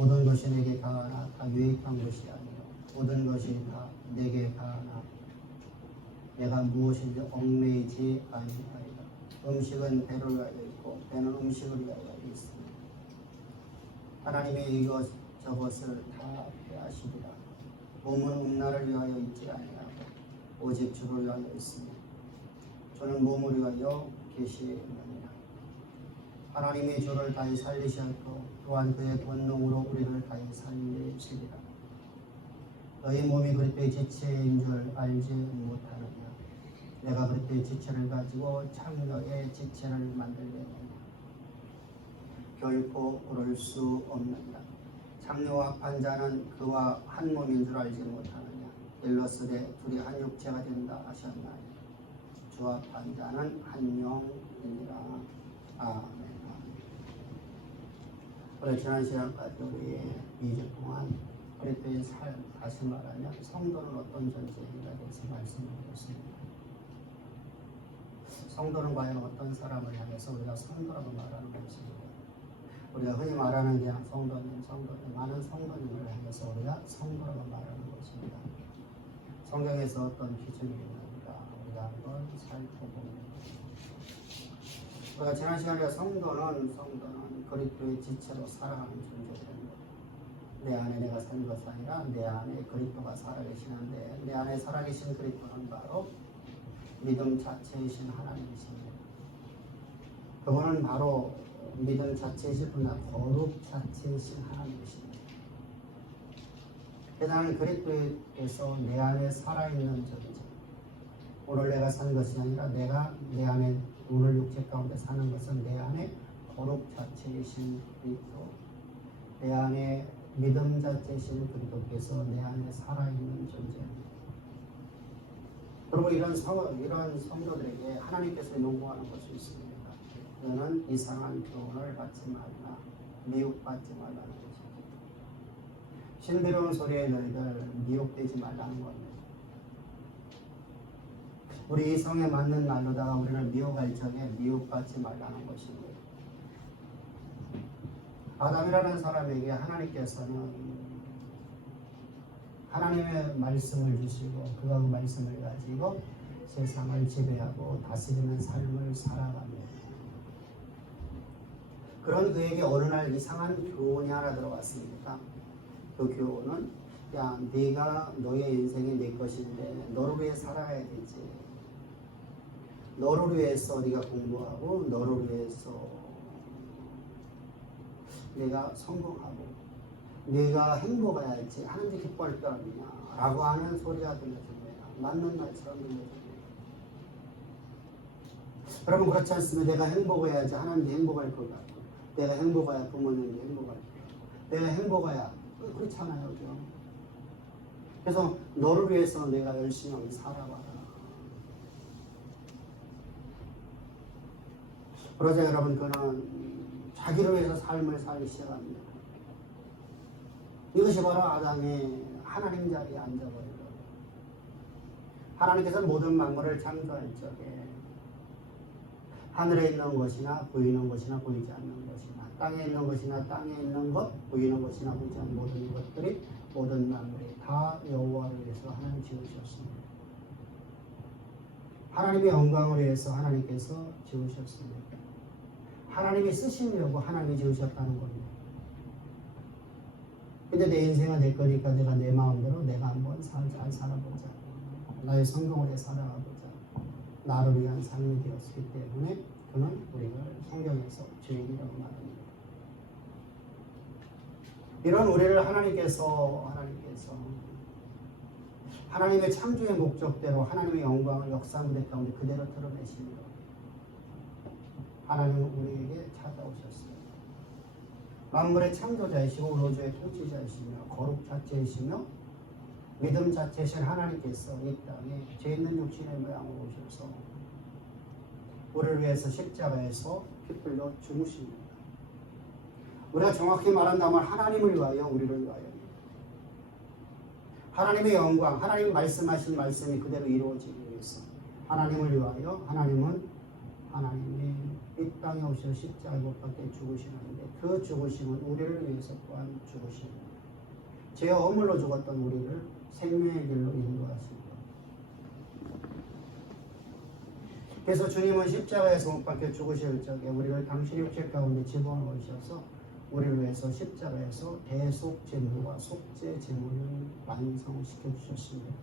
모든 것이 내게 가하나 다 유익한 것이 아니요 모든 것이 다 내게 가하나 내가 무엇인지 얽매이지 아니하리라. 음식은 배를 위하여 있고 배는 음식을 위하여 있습니다. 하나님의 이것 저것을 다 빼앗으리라. 몸은 음란을 위하여 있지 아니하고 오직 주를 위하여 있으니 주는 몸을 위하여 계시느니라. 하나님이 주를 다히 살리셨고 또한 그의 권능으로 우리를 다히 살리시리라. 너희 몸이 그리스도의 지체인 줄 알지 못하느냐. 내가 그리스도의 지체를 가지고 창녀의 지체를 만들겠느냐. 결코 그럴 수 없느니라. 창녀와 판자는 그와 한 몸인 줄 알지 못하느냐. 일러스되 둘이 한 육체가 된다 하셨나니 주와 판자는 한 영이니라. 아멘. 오늘 지난 시간까지 우리 2주 동안 그리스도의 삶, 다시 말하면 성도는 어떤 존재인가에 대해서 말씀을 드렸습니다. 성도는 과연 어떤 사람을 향해서 우리가 성도라고 말하는 것입니다. 우리가 흔히 말하는 그냥 성도님, 많은 성도님을 향해서 우리가 성도라고 말하는 것입니다. 성경에서 어떤 기준이 있는가 우리가 한번 살펴봅니다. 우리가 지난 시간에 성도는 그리스도의 지체로 살아가는 존재입니다. 내 안에 내가 산 것이 아니라 내 안에 그리스도가 살아계시는데 내 안에 살아계신 그리스도는 바로 믿음 자체이신 하나님이십니다. 그분은 바로 믿음 자체이실 뿐 아니라 거룩 자체이신 하나님이십니다. 나는 그리스도에서 내 안에 살아있는 존재. 오늘 내가 산 것이 아니라 내가 내 안에 오늘 육체 가운데 사는 것은 내 안에 거룩 자체이신 그리스도, 내 안에 믿음 자체이신 그리스도께서 내 안에 살아있는 존재입니다. 그리고 이런 성도들에게 하나님께서 요구하는 것이 있습니다. 너는 이상한 교훈을 받지 말라, 미혹받지 말라는 것입니다. 신비로운 소리에 너희들 미혹되지 말라는 겁니다. 우리 이성에 맞는 말로다가 우리를 미혹할 적에 미혹받지 말라는 것입니다. 아담이라는 사람에게 하나님께서는 하나님의 말씀을 주시고 그가 그 말씀을 가지고 세상을 지배하고 다스리는 삶을 살아갑니다. 그런 그에게 어느 날 이상한 교훈이 하나 들어왔습니다. 그 교훈은 야, 네가 너의 인생이 내 것인데 너를 위해 살아야 되지. 너를 위해서 네가 공부하고 너를 위해서 내가 성공하고 네가 행복해야지 하는데 기뻐할 줄 아느냐 라고 하는 소리가 들려줍니다. 맞는 말처럼 들려줍니다. 여러분 그렇지 않습니다. 내가 행복해야지 하나님이 행복할 것 같고 내가 행복해야 부모님이 행복할 것 같고 내가 행복해야 그렇잖아요. 그죠? 그래서 너를 위해서 내가 열심히 살아봐라. 그러자 여러분 그는 자기를 위해서 삶을 살기 시작합니다. 이것이 바로 아담이 하나님 자리에 앉아버린 거예요. 하나님께서 모든 만물을 창조할 적에 하늘에 있는 것이나 보이는 것이나 보이지 않는 것이나 땅에 있는 것이나 땅에 있는 것 보이는 것이나 보이지 않는 모든 것들이 모든 만물이 다 여호와를 위해서 하나님 지으셨습니다. 하나님의 영광을 위해서 하나님께서 지으셨습니다. 하나님이 쓰시려고 하나님이 지으셨다는 겁니다. 근데 내 인생은 내 거니까 내가 내 마음대로 내가 한번 잘 살아보자. 나의 성공을 해 살아가보자. 나를 위한 삶이 되었기 때문에 그는 우리가 성경에서 죄인이라고 말합니다. 이런 우리를 하나님께서 하나님의 창조의 목적대로 하나님의 영광을 역사 무대 가운데 그대로 드러내십니다. 하나님은 우리에게 찾아오셨습니다. 만물의 창조자이시고 우주의 통치자이시며 거룩 자체이시며 믿음 자체이신 하나님께서 이 땅에 죄 있는 육신의 모양으로 오셔서 우리를 위해서 십자가에서 피 흘려 죽으십니다. 우리가 정확히 말한다면 하나님을 위하여 우리를 위하여 하나님의 영광, 하나님 말씀하신 말씀이 그대로 이루어지기 위해서 하나님을 위하여 하나님은 하나님이 이 땅에 오셔서 십자가 못 박혀 죽으시는데 그 죽으심은 우리를 위해서 또한 죽으십니다. 죄 허물로 죽었던 우리를 생명의 길로 인도하십니다. 그래서 주님은 십자가에서 못 박혀 죽으실 적에 우리를 당신의 육체 가운데 집어넣으셔서 우리를 위해서 십자가에서 대속 제물과 속죄 제물을 완성시켜 주셨습니다.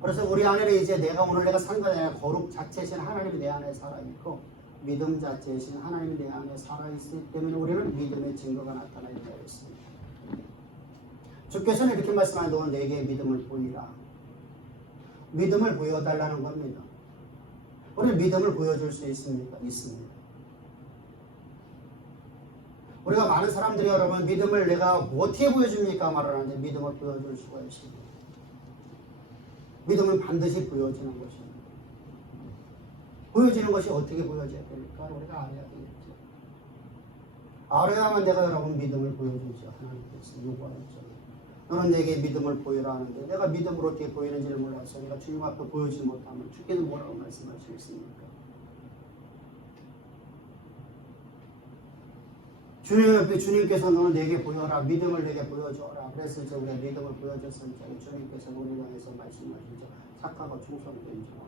그래서 우리 안에는 이제 오늘 내가 산 것이 아니라 거룩 자체이신 하나님이 내 안에 살아있고 믿음 자체이신 하나님이 내 안에 살아있기 때문에 우리는 믿음의 증거가 나타나게 되어 있습니다. 주께서는 이렇게 말씀하는 동안 내게 믿음을 보이라. 믿음을 보여달라는 겁니다. 우리는 믿음을 보여줄 수 있습니까? 있습니다. 우리가 많은 사람들이 여러분 믿음을 내가 어떻게 보여줍니까? 말을 하는데 믿음을 보여줄 수가 있습니다. 믿음은 반드시 보여지는 것입니다. 보여지는 것이 어떻게 보여져야 됩니까? 우리가 알아야 되겠죠. 알아야만 내가 여러분 믿음을 보여주죠. 하나님께서 요구하죠. 너는 내게 믿음을 보여라 하는데 내가 믿음으로 어떻게 보이는지를 몰라서 내가 주님 앞에 보여주지 못하면 주께는 뭐라고 말씀하시겠습니까? 주님 앞에 주님께서 너는 내게 보여라. 믿음을 내게 보여줘라. 그래서 이제 우리가 믿음을 보여줬을 때 주님께서 우리를 향해서 말씀하시죠. 착하고 충성된 자라.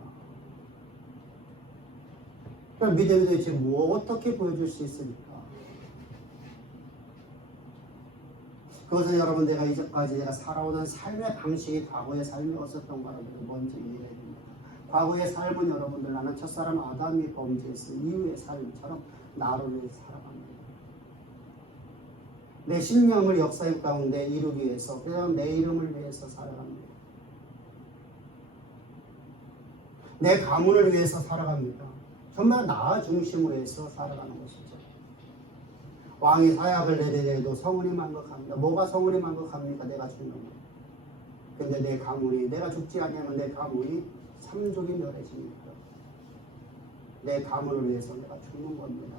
그럼 믿음이 도대체 어떻게 보여줄 수 있습니까? 그것은 여러분 내가 이제까지 내가 살아오던 삶의 방식이 과거의 삶이었었던 거라고 먼저 이해해야 됩니다. 과거의 삶은 여러분들 나는 첫사람 아담이 범죄했을 이후의 삶처럼 나를 위해 살아갑니다. 내 신명을 역사의 가운데 이루기 위해서 그냥 내 이름을 위해서 살아갑니다. 내 가문을 위해서 살아갑니다. 정말 나 중심으로 해서 살아가는 것이죠. 왕이 사약을 내리래도 성운이 만극합니다. 뭐가 성운이 만극합니까? 내가 죽는 것. 근데 내 가문이 내가 죽지 않으면 내 가문이 삼족이 멸해집니다. 내 가문을 위해서 내가 죽는 겁니다.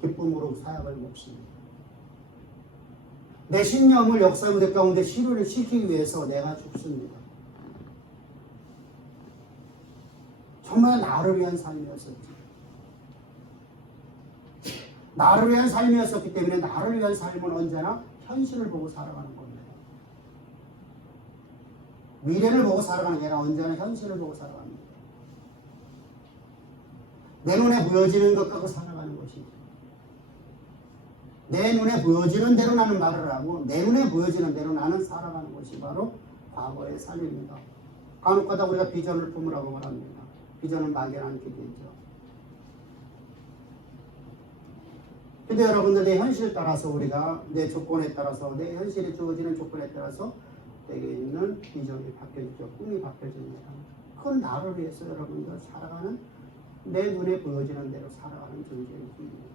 기쁨으로 사약을 먹습니다. 내 신념을 역사의 무대 가운데 실현을 시키기 위해서 내가 죽습니다. 정말 나를 위한 삶이었었지. 나를 위한 삶이었었기 때문에 나를 위한 삶은 언제나 현실을 보고 살아가는 겁니다. 미래를 보고 살아가는 게 아니라 언제나 현실을 보고 살아갑니다. 내 눈에 보여지는 것 갖고 살아가는 것이죠. 내 눈에 보여지는 대로 나는 말을 하고 내 눈에 보여지는 대로 나는 살아가는 것이 바로 과거의 삶입니다. 간혹가다 우리가 비전을 품으라고 말합니다. 비전은 막연한 기대죠. 근데 여러분들 내 현실에 따라서 우리가 내 조건에 따라서 내 현실에 주어지는 조건에 따라서 내게 있는 비전이 바뀌어지죠. 꿈이 바뀌어집니다. 그건 나를 위해서 여러분들 살아가는 내 눈에 보여지는 대로 살아가는 존재일 뿐입니다.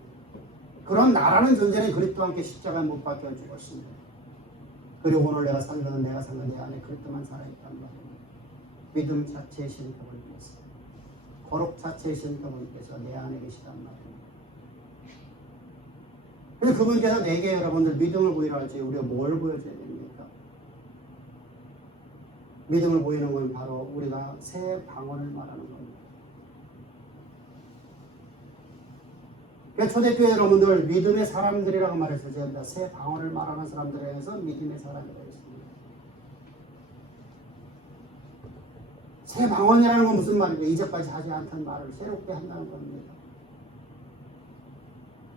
그런 나라는 존재는 그리스도와 함께 십자가에 못 박혀 죽었습니다. 그리고 오늘 내가 산 것은 내가 산 것 내 안에 그리스도만 살아있단 말입니다. 믿음 자체이신 그분께서 거룩 자체이신 그분께서 내 안에 계시단 말입니다. 그래서 그분께서 내게 여러분들 믿음을 보이라 할지 우리가 뭘 보여줘야 됩니까? 믿음을 보이는 건 바로 우리가 새 방언을 말하는 겁니다. 그러니까 초대교회 여러분들 믿음의 사람들이라고 말해서 제가 새 방언을 말하는 사람들에 의해서 믿음의 사람이라고 했습니다. 새 방언이라는 건 무슨 말이죠? 이제까지 하지 않던 말을 새롭게 한다는 겁니다.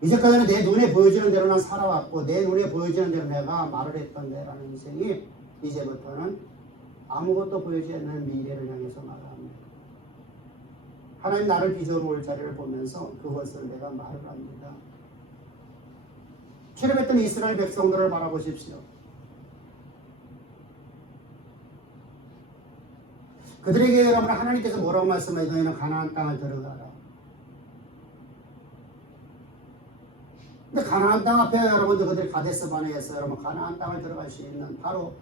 이제까지는 내 눈에 보여지는 대로 난 살아왔고 내 눈에 보여지는 대로 내가 말을 했던 내라는 인생이 이제부터는 아무것도 보여지지 않는 미래를 향해서 말합니다. 하나님 나를 빚어놓을 자리를 보면서 그것을 내가 말을 합니다. 출애굽했던 이스라엘 백성들을 바라보십시오. 그들에게 여러분 하나님께서 뭐라고 말씀하시죠? 너희는 가나안 땅을 들어가라. 근데 가나안 땅 앞에 여러분들 그들이 가데스 바네에서 여러분 가나안 땅을 들어갈 수 있는 바로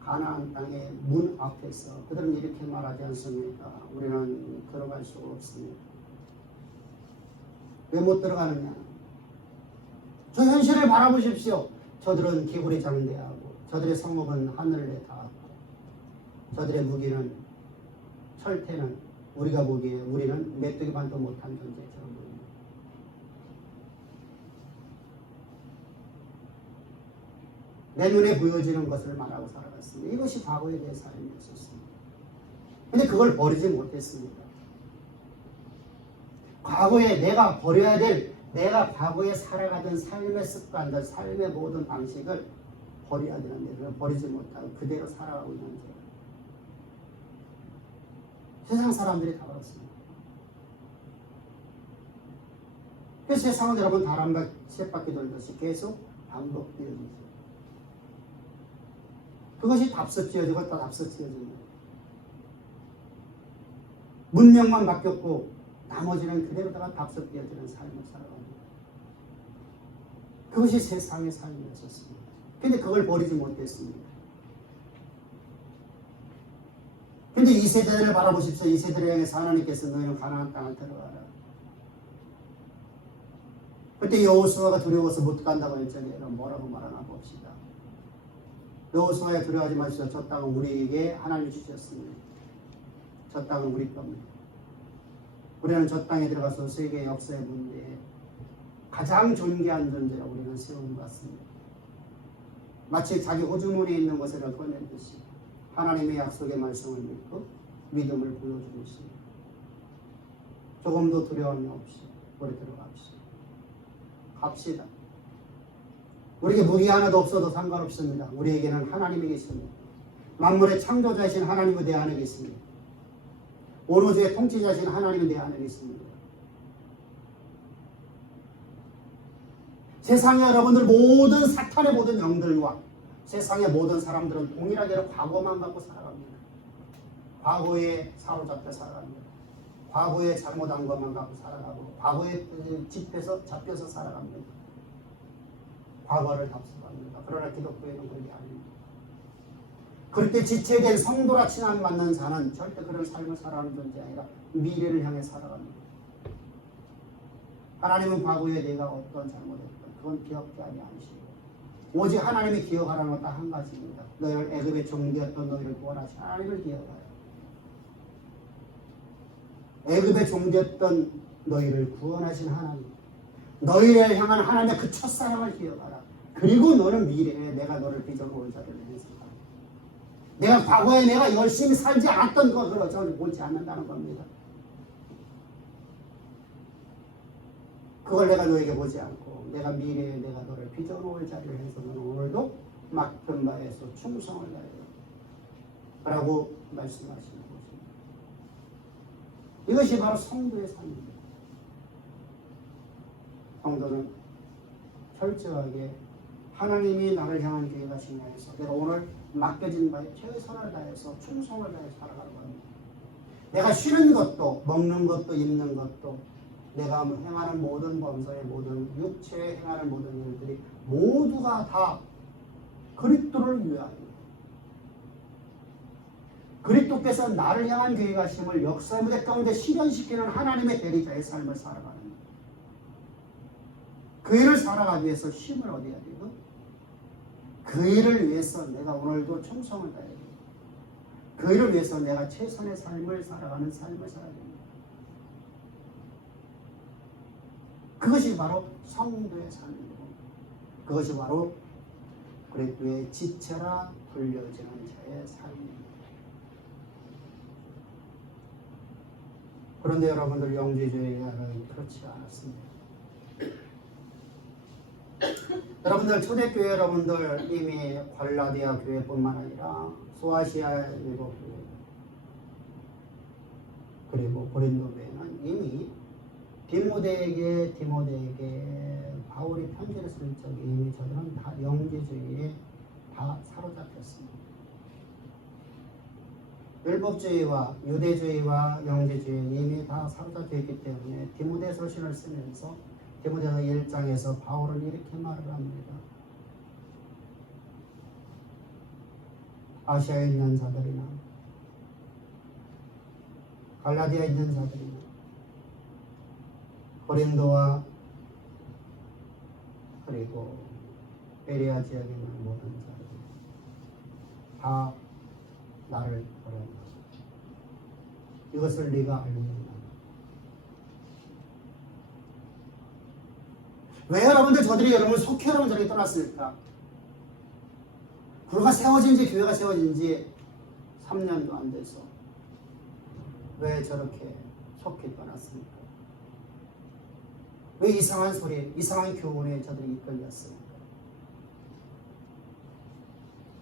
가나안 땅의 문 앞에서 그들은 이렇게 말하지 않습니까? 우리는 들어갈 수 없습니다. 왜 못 들어가느냐? 저 현실을 바라보십시오. 저들은 개구리 장대하고 저들의 성읍은 하늘에 닿았고 저들의 무기는 철퇴는 우리가 보기에 우리는 메뚜기 반도 못한 존재처럼 보입니다. 내 눈에 보여지는 것을 말하고 살아갔습니다. 이것이 과거에 대해 삶이었습니다. 근데 그걸 버리지 못했습니다. 과거에 내가 버려야 될, 내가 과거에 살아가던 삶의 습관들, 삶의 모든 방식을 버려야 되는데 그걸 버리지 못하고 그대로 살아가고 있는 거예요. 세상 사람들이 다 그렇습니다. 그래서 세상은 여러분 다람쥐 쳇바퀴 돌듯이 계속 반복되어지죠. 그것이 답습지어지고 또 답습지어집니다. 문명만 바뀌었고 나머지는 그대로다가 답습되어지는 삶을 살아갑니다. 그것이 세상의 삶이었습니다. 근데 그걸 버리지 못했습니다. 근데 이 세대를 바라보십시오. 이 세대를 향해서 하나님께서 너희는 가나안 땅을 들어가라. 그때 여호수아가 두려워서 못 간다고 했더니 뭐라고 말하나 봅시다. 여호수아야 두려워하지 마시오. 저 땅은 우리에게 하나님이 주셨습니다. 저 땅은 우리 겁니다. 우리는 저 땅에 들어가서 세계 역사의 문제에 가장 존귀한 존재라고 우리는 세운 것 같습니다. 마치 자기 호주머니에 있는 것을 꺼낸 듯이 하나님의 약속의 말씀을 믿고 믿음을 보여주고 있습니다. 조금도 두려움이 없이 우리 들어갑시다. 갑시다. 우리에게 무기 하나도 없어도 상관없습니다. 우리에게는 하나님이 계십니다. 만물의 창조자이신 하나님이 내 안에 계십니다. 온 우주의 통치자이신 하나님이 내 안에 계십니다. 세상의 여러분들 모든 사탄의 모든 영들과 세상의 모든 사람들은 동일하게 과거만 갖고 살아갑니다. 과거에 사로잡혀 살아갑니다. 과거에 잘못한 것만 갖고 살아가고 과거에 잡혀서 살아갑니다. 과거를 답습합니다. 그러나 기독교에는 그렇게 아닙니다. 그렇게 지체된 성도라 칭함 받는 자는 절대 그런 삶을 살아가는 존재 아니라 미래를 향해 살아갑니다. 하나님은 과거에 내가 어떤 잘못했던 그건 기억지 아니하시고 오직 하나님이 기억하라는 건 딱 한 가지입니다. 너희를 애굽의 종되었던 너희를 구원하신 하나님을 기억하라. 애굽의 종되었던 너희를 구원하신 하나님, 너희를 향한 하나님의 그 첫사랑을 기억하라. 그리고 너는 미래에 내가 너를 빚어놓을 자리를 해석하라. 내가 과거에 내가 열심히 살지 않았던 것을 어쩌고 보지 않는다는 겁니다. 그걸 내가 너에게 보지 않고 내가 미래에 내가 너를 빚어놓을 자리를 해서 너는 오늘도 맡은 바에서 충성을 다해라 라고 말씀하시는 것입니다. 이것이 바로 성도의 삶입니다. 성도는 철저하게 하나님이 나를 향한 계획과 신뢰해서 내가 오늘 맡겨진 바에 최선을 다해서 충성을 다해 살아가는 겁니다. 내가 쉬는 것도 먹는 것도 입는 것도 내가 행하는 모든 범사의 모든 육체에 행하는 모든 일들이 모두가 다 그리스도를 위하여 그리스도께서 나를 향한 계획하심을 역사 무대 가운데 실현시키는 하나님의 대리자의 삶을 살아가는 거예요. 그 일을 살아가기 위해서 힘을 얻어야 되고 그 일을 위해서 내가 오늘도 충성을 다해야 되고 그 일을 위해서 내가 최선의 삶을 살아가는 삶을 살아야 됩니다. 그것이 바로 성도의 삶이고 그것이 바로 그리스도의 지체라 불려지는 자의 삶입니다. 그런데 여러분들 영지주의는 그렇지 않았습니다. 여러분들 초대교회 여러분들 이미 갈라디아 교회뿐만 아니라 소아시아 일곱 교회 그리고 고린도 교회는 이미 디모데에게 바울이 편지를 쓸 적에 이미 저들은 다 영지주의에 다 사로잡혔습니다. 율법주의와 유대주의와 영지주의에 이미 다 사로잡혀 있기 때문에 디모데 서신을 쓰면서 디모데서 1장에서 바울은 이렇게 말을 합니다. 아시아에 있는 자들이나 갈라디아에 있는 자들이나 고린도와 그리고 베레아 지역에 있는 모든 자들 다 나를 버렸다. 이것을 네가 알고 있나? 왜 여러분들 저들이 여러분을 속해 여러분 저렇게 떠났을까? 교회가 세워진 지 3년도 안 돼서 왜 저렇게 속히 떠났습니까? 왜 이상한 소리, 이상한 교훈에 저들이 이끌렸습니까?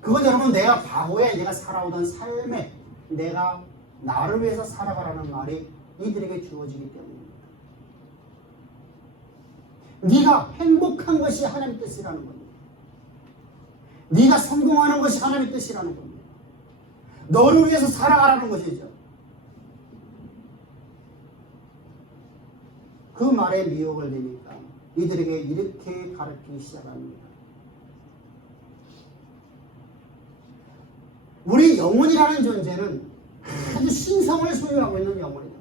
그건 여러분 내가 과거에 내가 살아오던 삶에 내가 나를 위해서 살아가라는 말이 이들에게 주어지기 때문입니다. 네가 행복한 것이 하나님의 뜻이라는 겁니다. 네가 성공하는 것이 하나님의 뜻이라는 겁니다. 너를 위해서 살아가라는 것이죠. 그 말에 미혹을 내니까 이들에게 이렇게 가르치기 시작합니다. 우리 영혼이라는 존재는 아주 신성을 소유하고 있는 영혼이다.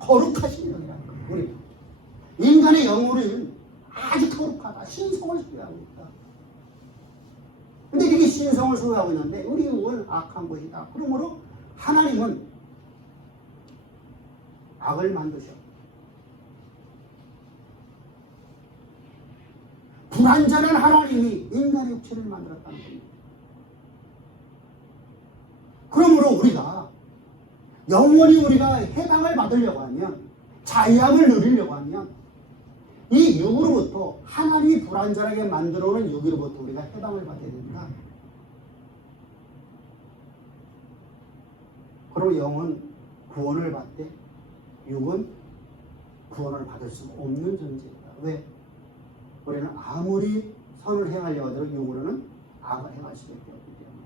거룩하신 영이라는 거예요. 우리 인간의 영혼은 아주 거룩하다. 신성을 소유하고 있다. 근데 이게 신성을 소유하고 있는데 우리 영혼은 악한 것이다. 그러므로 하나님은 악을 만드셨다. 불완전한 하나님이 인간의 육체를 만들었다는 겁니다. 그러므로 우리가 영원히 우리가 해방을 받으려고 하면, 자유함을 누리려고 하면 이 육으로부터, 하나님이 불완전하게 만들어 놓은 육으로부터 우리가 해방을 받아야 된다. 그러면 영은 구원을 받되 육은 구원을 받을 수 없는 존재이다. 왜? 우리는 아무리 선을 행하려 하더라도 육으로는 악을 행할 수밖에 없기 때문에.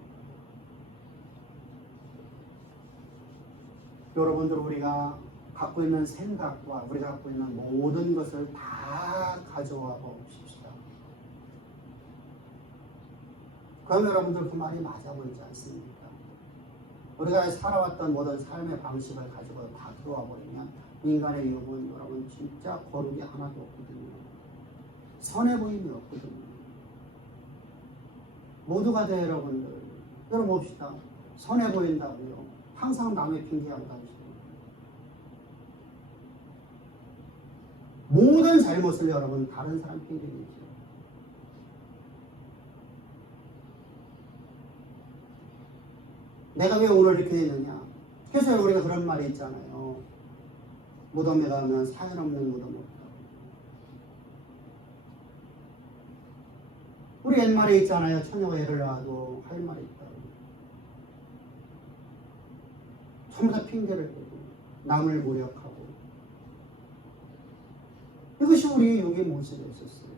여러분들, 우리가 갖고 있는 생각과 우리가 갖고 있는 모든 것을 다 가져와 봅시다. 그럼 여러분들 그 말이 맞아 보이지 않습니까? 우리가 살아왔던 모든 삶의 방식을 가지고 다 들어와 버리면 인간의 육은 여러분 진짜 거룩이 하나도 없거든요. 선해 보임이 없거든요. 모두가 다 여러분들, 여러분 봅시다. 선해 보인다고요. 항상 남의 핑계하고 다니시고 모든 잘못을 여러분 다른 사람 핑계내죠. 내가 왜 오늘 이렇게 됐느냐? 그래서 우리가 그런 말이 있잖아요. 무덤에 가면 사연 없는 무덤 없다. 우리 옛말에 있잖아요. 처녀가 애를 낳아도 할 말이 있다고. 전부 다 핑계를 대고 남을 모욕하고. 이것이 우리 여기 모습이었었어요.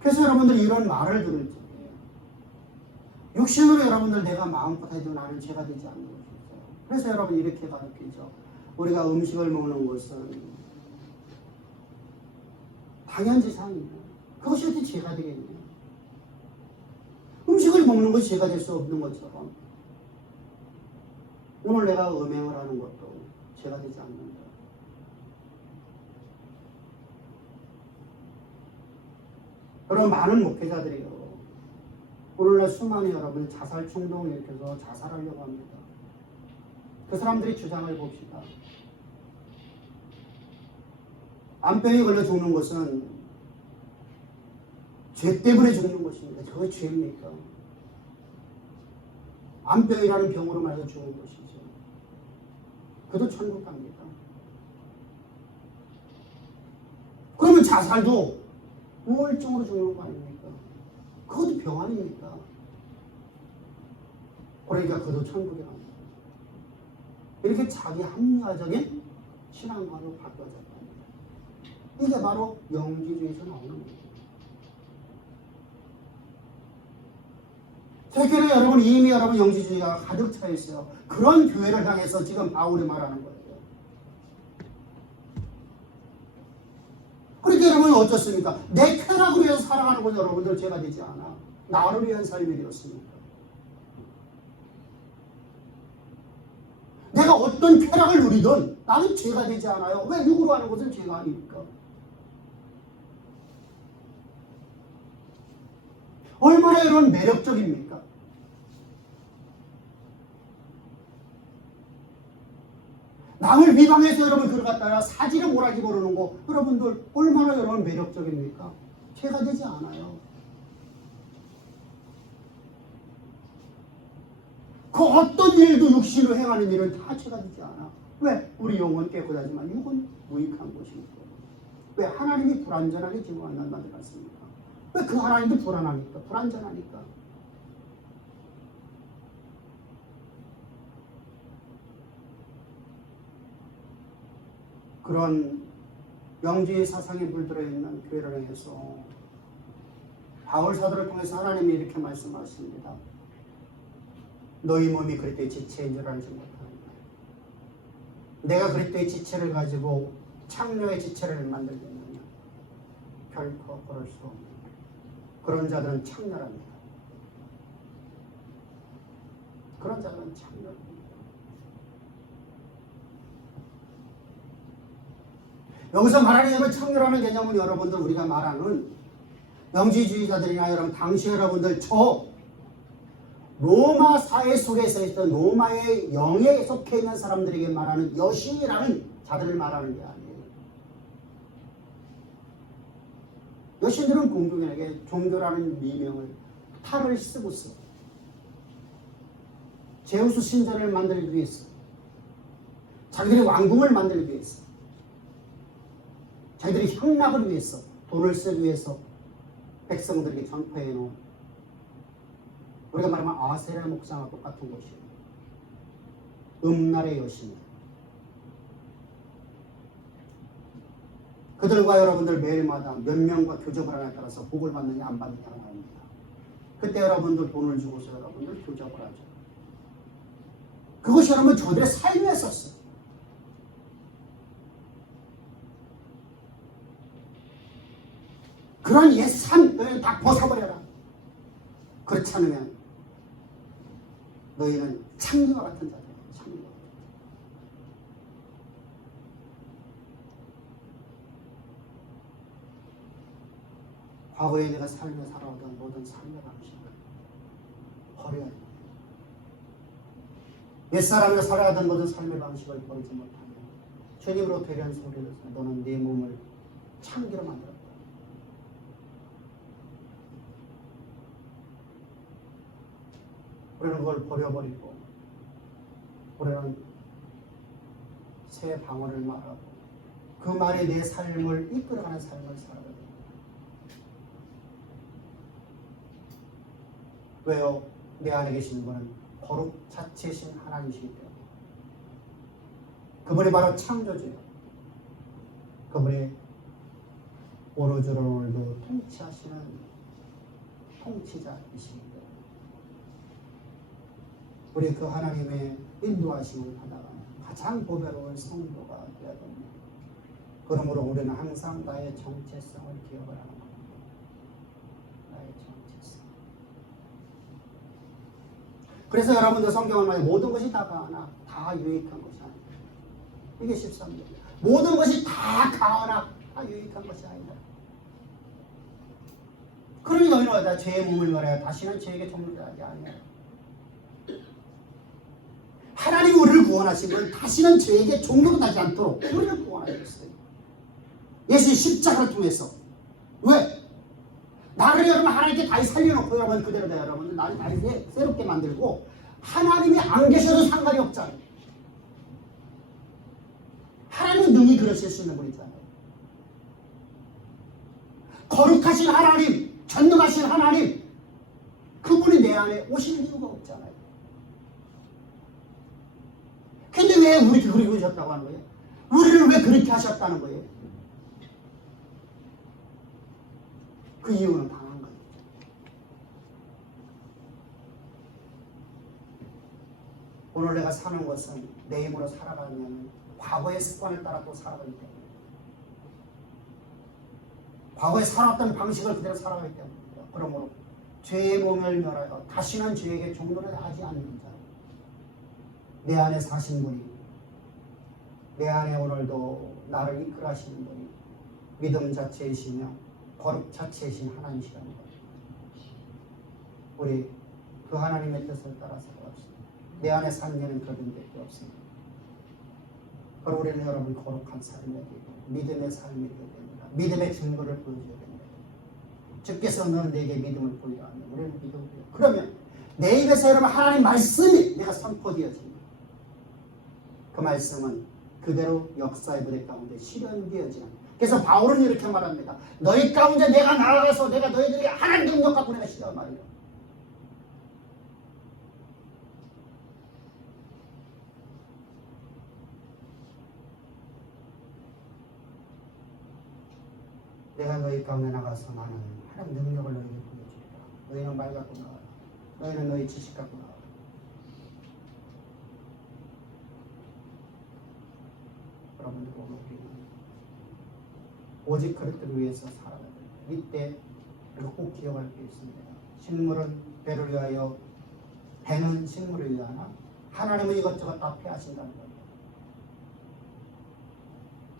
그래서 여러분들 이런 말을 들을 때 육신으로 여러분들 내가 마음껏 해도 나는 죄가 되지 않는 것이죠. 그래서 여러분 이렇게 가르치죠. 우리가 음식을 먹는 것은 당연지상이에요. 그것이 어떻게 죄가 되겠냐. 음식을 먹는 것이 죄가 될 수 없는 것처럼 오늘 내가 음행을 하는 것도 죄가 되지 않는다. 그런 많은 목회자들이요. 오늘날 수많은 여러분 자살 충동을 일으켜서 자살하려고 합니다. 그 사람들의 주장을 봅시다. 암병에 걸려 죽는 것은 죄 때문에 죽는 것입니다. 저게 죄입니까? 암병이라는 병으로 말해서 죽은 것이죠. 그도 천국 갑니다. 그러면 자살도 우울증으로 죽는 거 아닙니까? 그것도 병 아닙니까? 그러니까 그도 천국에 갑니다. 이렇게 자기 합리화적인 신앙관으로 바꿔졌다. 이게 바로 영지주의에서 나오는 거예요. 저희 교회 여러분 이미 여러분 영지주의가 가득 차 있어요. 그런 교회를 향해서 지금 바울이 말하는 거예요. 그러니까 여러분 어떻습니까? 내 쾌락을 위해서 살아가는 건 여러분들 죄가 되지 않아. 나를 위한 삶이 되었습니다. 내가 어떤 쾌락을 누리든 나는 죄가 되지 않아요. 왜? 육으로 하는 것은 죄가 아닙니까? 얼마나 이런 매력적입니까? 남을 비방해서 여러분 그걸 갖다가 사지를 몰아지 모르는 거 여러분들 얼마나 여러분 매력적입니까? 죄가 되지 않아요. 그 어떤 일도 육신으로 행하는 일은 다 죄가 되지 않아. 왜? 우리 영혼 깨끗하지만 육은 무익한 것이니까. 왜? 하나님이 불완전하게 지금 만들었습니까? 왜? 그 하나님도 불안하니까, 불완전하니까. 그런 영주의 사상에 물들어 있는 교회를 향해서 바울 사도를 통해서 하나님이 이렇게 말씀하십니다. 너희 몸이 그리스도의 지체인 줄 알지 못하는가. 내가 그리스도의 지체를 가지고 창녀의 지체를 만들겠느냐. 결코 그럴 수 없는 그런 자들은 창녀랍니다. 그런 자들은 창녀랍니다. 여기서 말하는 창녀라는 개념은 여러분들 우리가 말하는 영지주의자들이나 여러분 당시 여러분들 저 로마 사회 속에서 있던 로마의 영에 속해 있는 사람들에게 말하는 여신이라는 자들을 말하는 게 아니에요. 여신들은 공중에게 종교라는 미명을 탈을 쓰고 있어요. 제우스 신전을 만들기 위해서, 자기들이 왕궁을 만들기 위해서, 자기들이 향락을 위해서, 돈을 쓰기 위해서 백성들에게 전파해 놓은 우리가 말하면 아세라 목상과 똑같은 것이에요. 음날의 여신. 그들과 여러분들 매일마다 몇 명과 교접을 하냐에 따라서 복을 받느냐 안 받느냐가 나옵니다. 그때 여러분들 돈을 주고서 여러분들 교접을 하죠. 그것이 여러분 저들의 삶에 있었어요. 그런 옛 삶을 다 벗어버려라. 그렇지 않으면 너희는 창녀와 같은 자들이야. 창녀와 같은 자. 과거에 내가 삶에 살아오던 모든 삶의 방식을 버려야 돼. 옛사람이 살아가던 모든 삶의 방식을 버리지 못하면 주님으로 되려는 소리를 너는 네 몸을 창기로 만들었다. 우리는 그걸 버려버리고 우리는 새 방언을 말하고 그 말이 내 삶을 이끌어가는 삶을 살아야 돼요. 왜요? 내 안에 계신 분은 거룩 자체이신 하나님이시기 때문에. 그분이 바로 창조주예요. 그분이 오로지로 오늘도 통치하시는 통치자이시기 때문에 우리 그 하나님의 인도하심을 받아가 가장 보배로운 성도가 되어야 됩니다. 그러므로 우리는 항상 나의 정체성을 기억을 하는 겁니다. 나의 정체성. 그래서 여러분들 성경을 말해 모든 것이 다 가하나 다 유익한 것이 아니다. 이게 13절. 모든 것이 다 가하나 다 유익한 것이 아니다. 그러니 너희는 다 죄의 몸을 말해야 다시는 죄에게 종류하지 아니하라. 하나님이 우리를 구원하신 건 다시는 죄에게 종로가 나지 않도록 우리를 구원하셨어요. 예수의 십자가를 통해서. 왜? 나를 여러분 하나님께 다시 살려놓고 여러분 그대로다 여러분 나를 다시 새롭게 만들고 하나님이 안 계셔도 상관이 없잖아요. 하나님은 능히 그러실 수 있는 분이잖아요. 거룩하신 하나님, 전능하신 하나님, 그분이 내 안에 오실 이유가 없잖아요. 근데 왜 우리 그렇게 그러셨다고 하는 거예요? 우리를 왜 그렇게 하셨다는 거예요? 그 이유는 당한 거예요. 오늘 내가 사는 것은 내 힘으로 살아가면 과거의 습관을 따라 또 살아가기 때문에 과거에 살았던 방식을 그대로 살아가기 때문입니다. 그러므로 죄의 몸을 멸하여 다시는 죄에게 종로를 하지 않는 자 내 안에 사신 분이 내 안에 오늘도 나를 이끌어 하시는 분이 믿음 자체이시며 거룩 자체이신 하나님이시라는 것. 우리 그 하나님의 뜻을 따라 살아갑시다. 내 안에 사는 게는 그런 게 없습니다. 바로 우리는 여러분 거룩한 삶이 되고 믿음의 삶이 되어야 됩니다. 믿음의 증거를 보여줘야 됩니다. 주께서 너는 내게 믿음을 보이라 하면 우리는 믿음을 보여. 그러면 내 입에서 여러분 하나님 말씀이 내가 선포되어집니다. 그 말씀은 그대로 역사의 무대 가운데 실현되어지는. 그래서 바울은 이렇게 말합니다. 너희 가운데 내가 나아가서 내가 너희들에게 하나님 능력 갖고 내가 시작 말이야. 내가 너희 가운데 나가서 나는 하나님 능력을 너희에게 보여주리라. 너희는 말 갖고 나와라. 너희는 너희 지식 갖고 나와라. 여러분들 오늘 우리는 오직 그릇들을 위해서 살아가야 됩니다. 이때 우리가 꼭 기억할 게 있습니다. 식물은 배를 위하여, 배는 식물을 위하나 하나님은 이것저것 다 폐하신다는 거예요.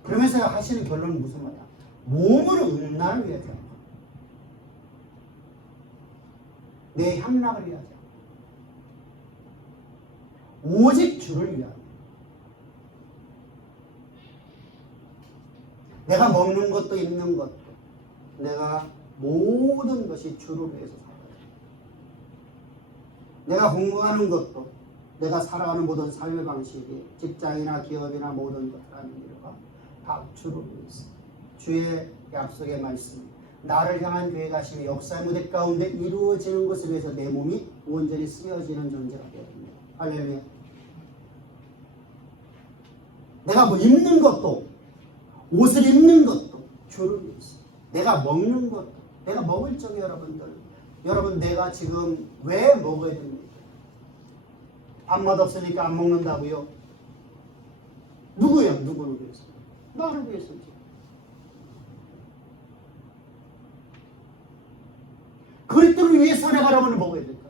그러면서 하시는 결론은 무슨 말이야? 몸을 음란을 위하지 않고 내 향락을 위하지 않고 오직 주를 위하여. 내가 먹는 것도 입는 것도 내가 모든 것이 주를 위해서 살아가요. 내가 공부하는 것도 내가 살아가는 모든 삶의 방식이 직장이나 기업이나 모든 것이라는 일과 다 주를 위해서. 주의 약속의 말씀, 나를 향한 계획하심이 역사의 무대 가운데 이루어지는 것을 위해서 내 몸이 온전히 쓰여지는 존재가 되어집니다. 할렐루야. 내가 뭐 입는 것도 옷을 입는 것도 주를 위해서. 내가 먹는 것도 내가 먹을 적에 여러분 내가 지금 왜 먹어야 됩니까? 밥맛 없으니까 안 먹는다고요? 누구를 위해서? 나를 위해서지. 그리스도를 위해서 내가 여러분을 먹어야 될까?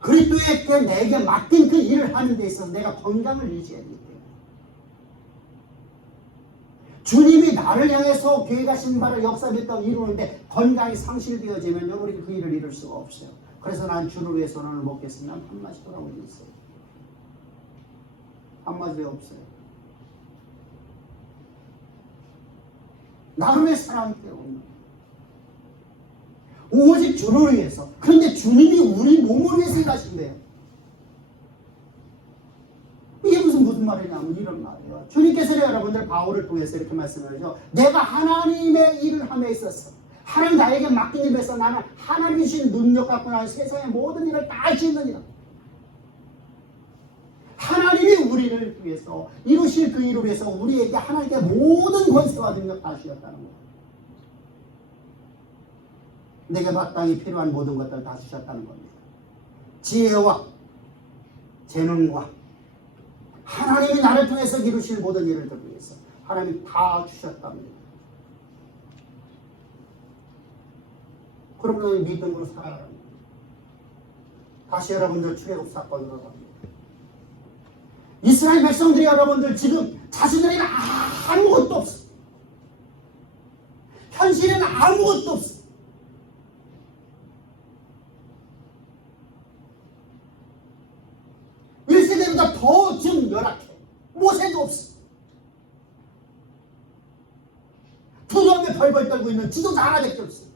그리스도에게 내게 맡긴 그 일을 하는 데 있어서 내가 건강을 유지해야 되기 때문에 주님이 나를 향해서 계획하신 바를 역사했다고 이루는데 건강이 상실되어지면 여러분이 그 일을 이룰 수가 없어요. 그래서 난 주를 위해서 오늘 먹겠습니다. 한 마디 돌아오고 있어요. 한 마디 없어요. 나를 위해 사람께 없는 오직 주를 위해서. 그런데 주님이 우리 몸을 위해서 일하신대요. 이게 무슨 말이냐면 이런 말이에요. 주님께서는 여러분들 바울을 통해서 이렇게 말씀을 하죠. 내가 하나님의 일을 함에 있어서 하나님 나에게 맡긴 일에서 나는 하나님이 주신 능력 갖고 나는 세상의 모든 일을 다 할 수 있느니라. 하나님이 우리를 위해서 이루실 그 일을 위해서 우리에게 하나님께 모든 권세와 능력 다 주셨다는 거예요. 내게 마땅히 필요한 모든 것들을 다 주셨다는 겁니다. 지혜와 재능과 하나님이 나를 통해서 이루실 모든 일을 위해서 하나님이 다 주셨답니다. 그러면 믿음으로 살아가는 겁니다. 다시 여러분들 출애굽 사건으로 갑니다. 이스라엘 백성들이 여러분들 지금 자신들에게 아무것도 없어. 현실에는 아무것도 없어. 일세대보다 더 지금 열악해. 모세도 없어. 두려움에 벌벌 떨고 있는 지도자 하나밖에 없어.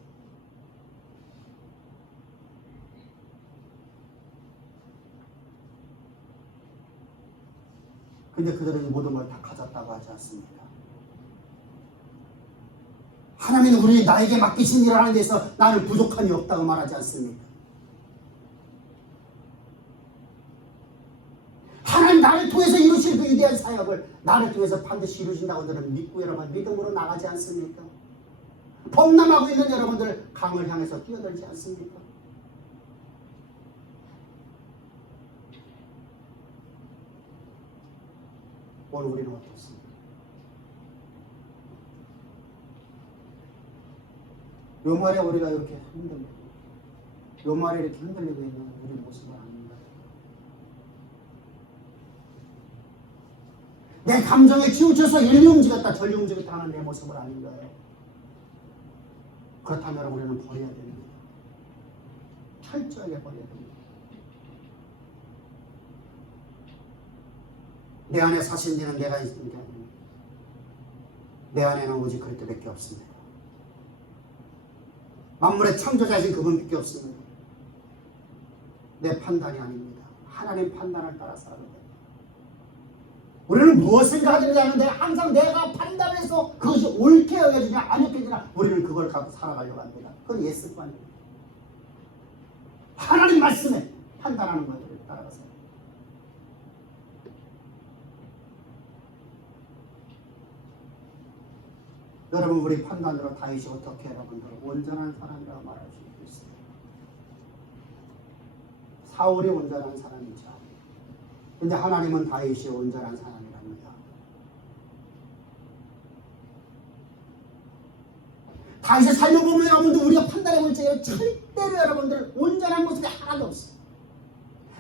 근데 그들은 이 모든 걸 다 가졌다고 하지 않습니다. 하나님은 우리 나에게 맡기신 일을 하는 데서 나는 부족함이 없다고 말하지 않습니까? 하나님 나를 통해서 이루실 그 위대한 사역을 나를 통해서 반드시 이루신다고 저는 믿고 여러분 믿음으로 나가지 않습니까? 범람하고 있는 여러분들 강을 향해서 뛰어들지 않습니까? 오늘 우리는 어떻습니까? 요 말에 우리가 이렇게 흔들리고 요 말에 이렇게 흔들리고 있는 우리 모습을 아닌가요? 내 감정에 치우쳐서 일리 움직였다 저리 움직였다 하는 내 모습을 아닌가요? 그렇다면 우리는 버려야 됩니다. 철저하게 버려야 됩니다. 내 안에 사신 데는 내가 있는 게 아닙니다. 내 안에는 오직 그리스도밖에 없습니다. 만물의 창조자이신 그분밖에 없습니다. 내 판단이 아닙니다. 하나님 판단을 따라 살아가는 거예요. 우리는 무엇을 가지지 않는데 항상 내가 판단해서 그것이 옳게 여겨지냐 안 여겨지냐 우리는 그걸 갖고 살아가려고 합니다. 그건 예습관이에요. 하나님 말씀에 판단하는 것들을 따라가세요. 여러분 우리 판단으로 다윗이 어떻게 여러분들 온전한 사람이라고 말할 수 있습니다. 사울이 온전한 사람이죠. 근데 하나님은 다윗이 온전한 사람이랍니다. 다윗의 삶을 보면 여러분들 우리가 판단해 볼 때 절대로 여러분들 온전한 모습이 하나도 없어요.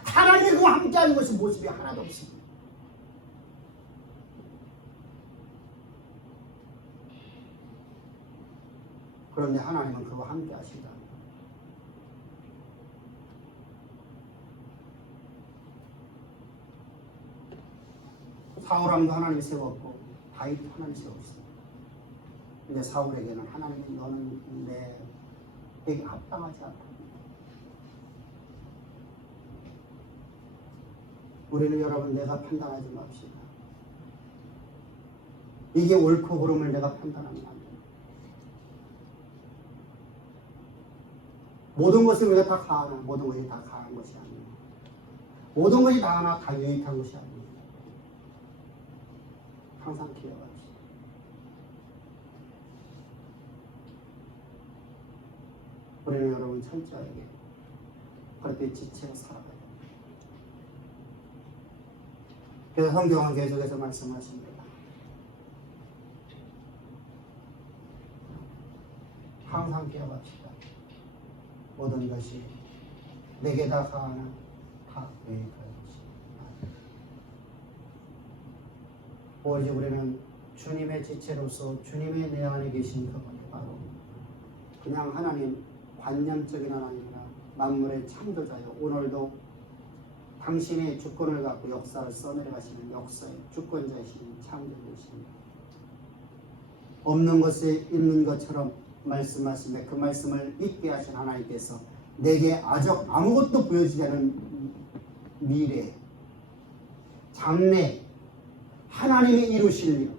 하나님이 그와 함께하는 것이 모습이 하나도 없습니다. 그런데 하나님은 그와 함께 하신다. 사울왕도 하나님이 세웠고 다윗도 하나님이 세웠습니다. 근데 사울에게는 하나님이 너는 내게 합당하지 않다. 우리는 여러분 내가 판단하지 맙시다. 이게 옳고 그름을 내가 판단하면 안 됩니다. 모든 것을 우리가 다 가하나 모든 것이 다 가한 것이 아닙니다. 모든 것이 다 하나 다 유익한 것이 아닙니다. 항상 기억합시다. 우리는 여러분 철저하게 그렇게 지체로 살아가야 됩니다. 그래서 성경은 계속해서 말씀하십니다. 항상 기억합시다. 모든 것이 내게 다 가하나 다 유익할 것이다. 오직 우리는 주님의 지체로서 주님의 내 안에 계신 그분이 바로 그냥 하나님 관념적인 하나님이나 만물의 창조자요. 오늘도 당신의 주권을 갖고 역사를 써내려가시는 역사의 주권자이신 창조자이신 없는 것이 있는 것처럼 말씀하시며 그 말씀을 믿게 하신 하나님께서 내게 아직 아무것도 보여지지 않은 미래 장래 하나님이 이루실 일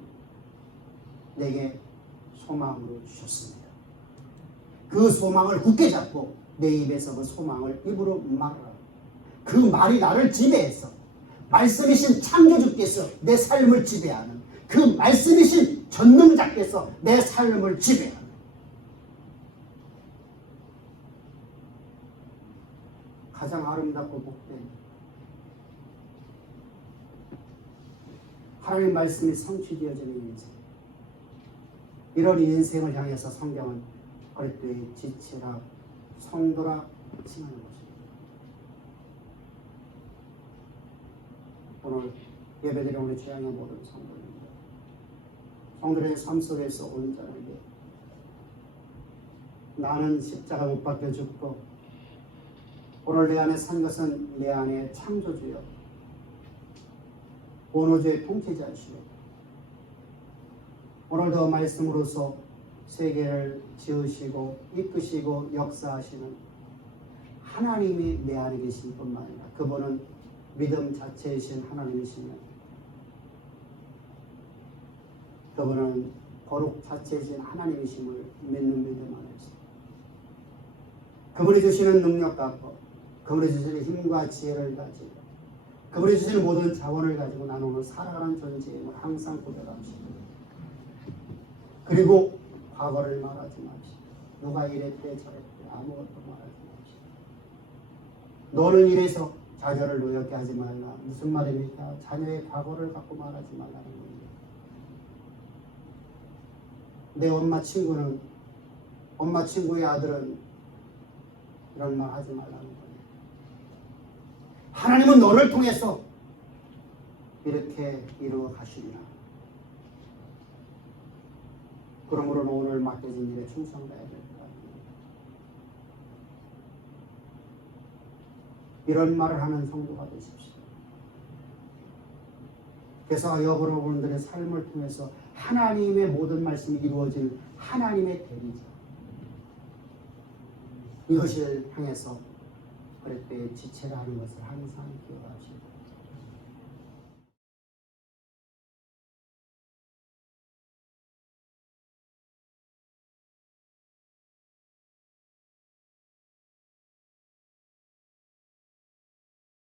내게 소망으로 주셨습니다. 그 소망을 굳게 잡고 내 입에서 그 소망을 입으로 말하라. 그 말이 나를 지배해서 말씀이신 창조주께서 내 삶을 지배하는 그 말씀이신 전능자께서 내 삶을 지배하는 가장 아름답고 복된 하나님 말씀이 성취되어지는 인생, 이런 인생을 향해서 성경은 그리스도의 지체라 성도라 칭하는 것입니다. 오늘 예배드리는 우리 주양의 모든 성도입니다. 성도의 삶 속에서 온전하게 나는 십자가 못 박혀 죽고 오늘 내 안에 산 것은 내 안에 창조주여 원오주의 통치자이시오. 오늘도 말씀으로서 세계를 지으시고 이끄시고 역사하시는 하나님이 내 안에 계신 뿐만 아니라 그분은 믿음 자체이신 하나님이시며 그분은 거룩 자체이신 하나님이심을 믿는 믿음 안에서 그분이 주시는 능력 갖고 그분이 주시는 힘과 지혜를 가지고 그분이 주시는 모든 자원을 가지고 나는 오늘 살아가는 존재임을 항상 고백합시다. 그리고 과거를 말하지 마시고 누가 이랬대 저랬대 아무것도 말하지 마시고 너는 이래서 자녀를 노엽게 하지 말라. 무슨 말입니까? 자녀의 과거를 갖고 말하지 말라는 겁니다. 내 엄마 친구의 아들은 이런 말 하지 말라는 거예요. 하나님은 너를 통해서 이렇게 이루어 가시리라. 그러므로 오늘 맡겨진 일에 충성해야 될 것 같습니다. 이런 말을 하는 성도가 되십시오. 그래서 여러분들의 삶을 통해서 하나님의 모든 말씀이 이루어질 하나님의 대리자, 이것을 향해서 어릴 때 지체라는 것을 항상 기억하시고